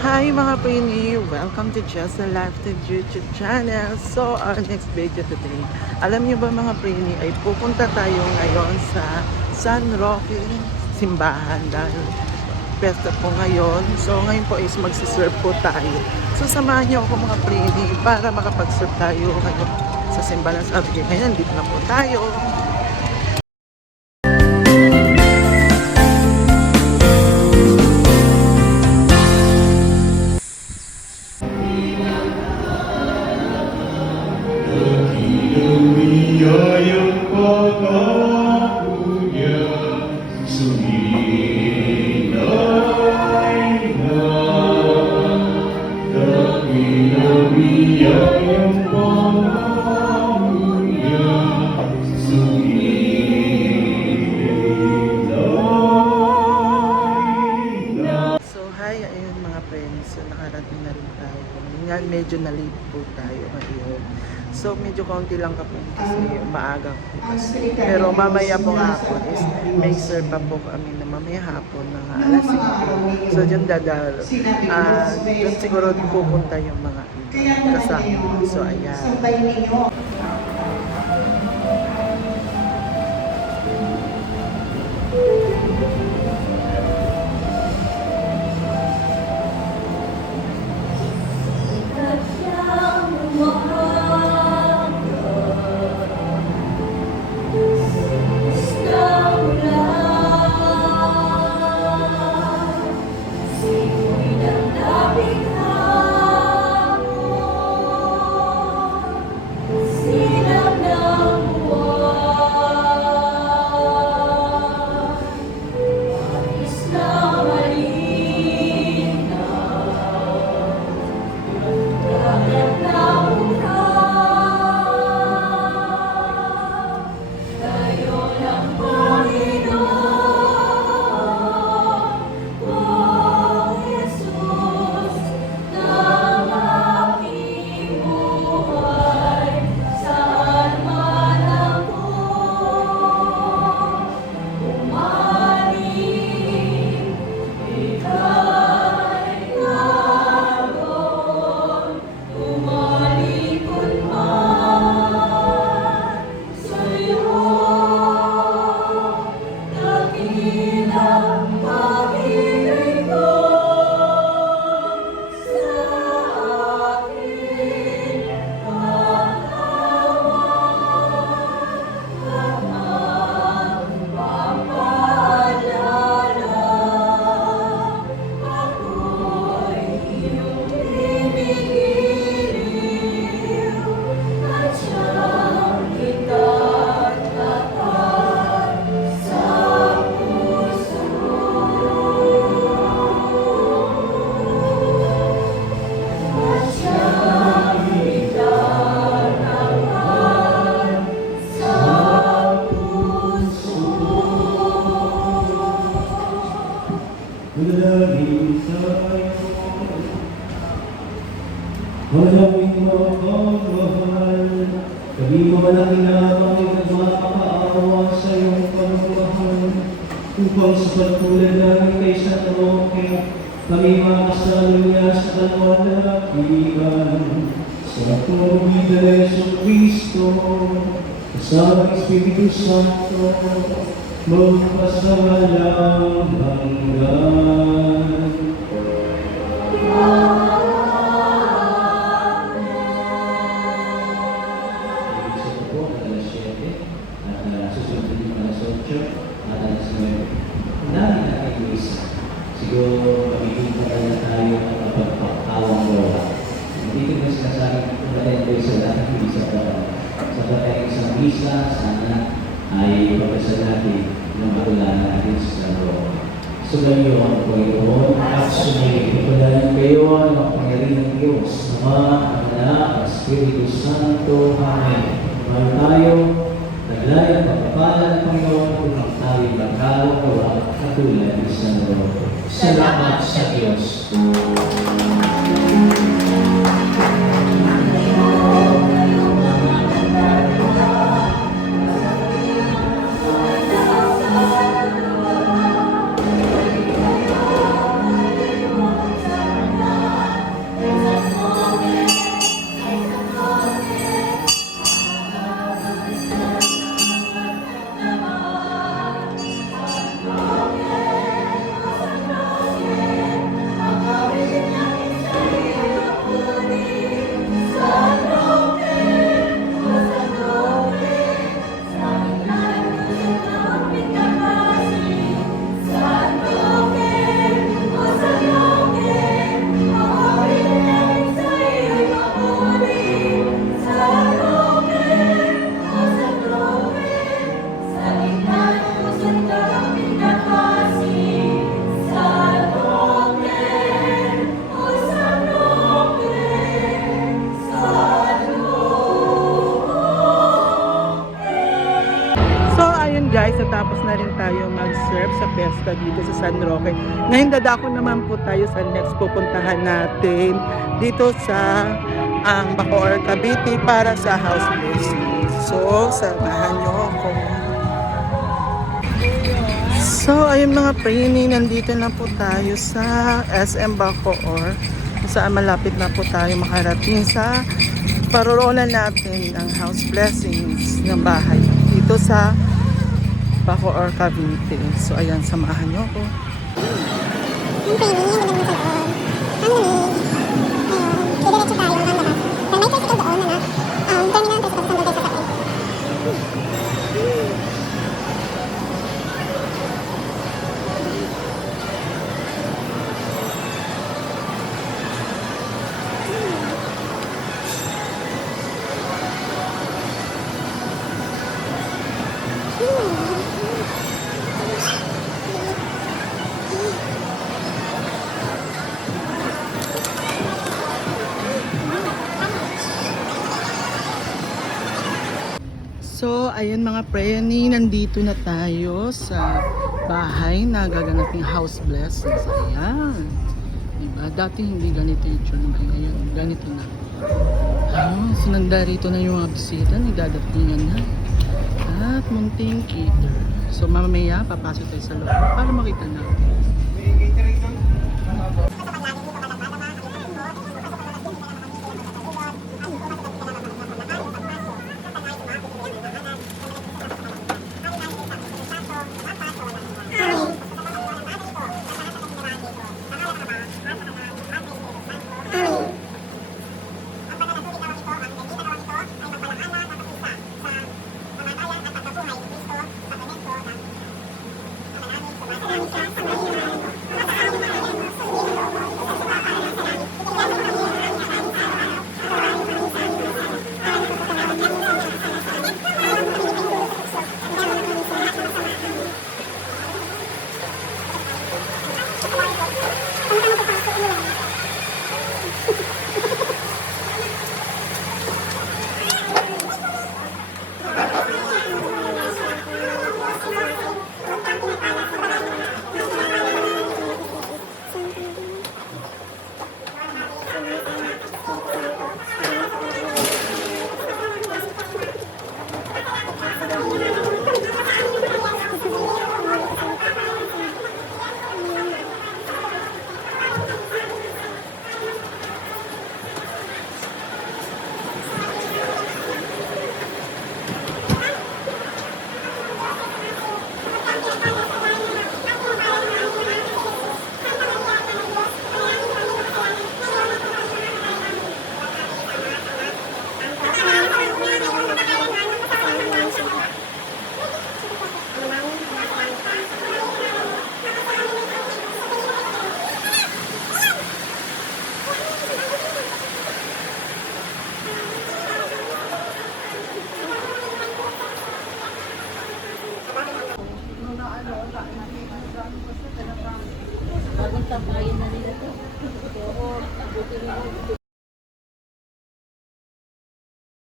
Hi mga Prini! Welcome to Just a Life to YouTube channel. So, our next video today. Alam niyo ba mga Prini, ay pupunta tayo ngayon sa San Roque Simbahan dahil pesta po ngayon. So, ngayon po is magsiserve po tayo. So, samahan niyo ako mga Prini para makapag-serve tayo ngayon sa simbahan. Sabi ko, ngayon, dito na po tayo. Nakarating na rin tayo. Yan, medyo na-late po tayo ngayon. So, medyo konti lang ka po kasi maaga po kasi. Pero mamaya po hapon is may serve pa po kami na mamaya hapon ng alas 5. So, dyan dadalo. Dyan siguro pupunta yung mga kasama. So, ayan. Manawin mo ang mahal, kami malaki na kami nagmapakaawa sa iyong pagmamahal, upang sa pagtulad namin kay San Roque, kami makasalo niya sa kalwalakihan, sa pagmamahal na Yesu Cristo, kasama Espiritu Santo, magpasawalang hanggan. Siguro, magiging na tayo ng kapagpakawang gawa. Hindi ko na sinasabi kung matendo sa lahat ng isa pa. Sa patay isang misa, sana ay pagkasal natin ng matulanan natin sa Lord. Sugayon ang Panginoon at sumayin. Ipadalan kayo ang pangyarihan ng Diyos, Ama, Anak, Espiritu Santo. Amen. Mahal tayo, naglayang pagpapala ng Panginoon kung ang tayo'y magkawang gawa katulad ng San Roque. Salamat sa Diyos. tapos na rin tayo mag-serve sa pesta dito sa San Roque. Ngayon dadako naman po tayo sa next pupuntahan natin dito sa Bacoor, Cavite para sa house blessing. So, samahan nyo ako. So, ayun mga praying, nandito na po tayo sa SM Bacoor. Saan malapit na po tayo makarating sa paroroonan natin ng house blessings ng bahay dito sa Bacoor, Cavite. So, ayan, samahan nyo ako. So, ayan mga praying, nandito na tayo sa bahay na gaganaping house blessings. Ayan. Diba? Dati hindi ganito yung tsura. Ngayon, ganito na. Ayun, so nandarito na yung mga bisita. Nagdadatingan na. At munting cater. So, mamaya, papasok tayo sa loob para makita natin.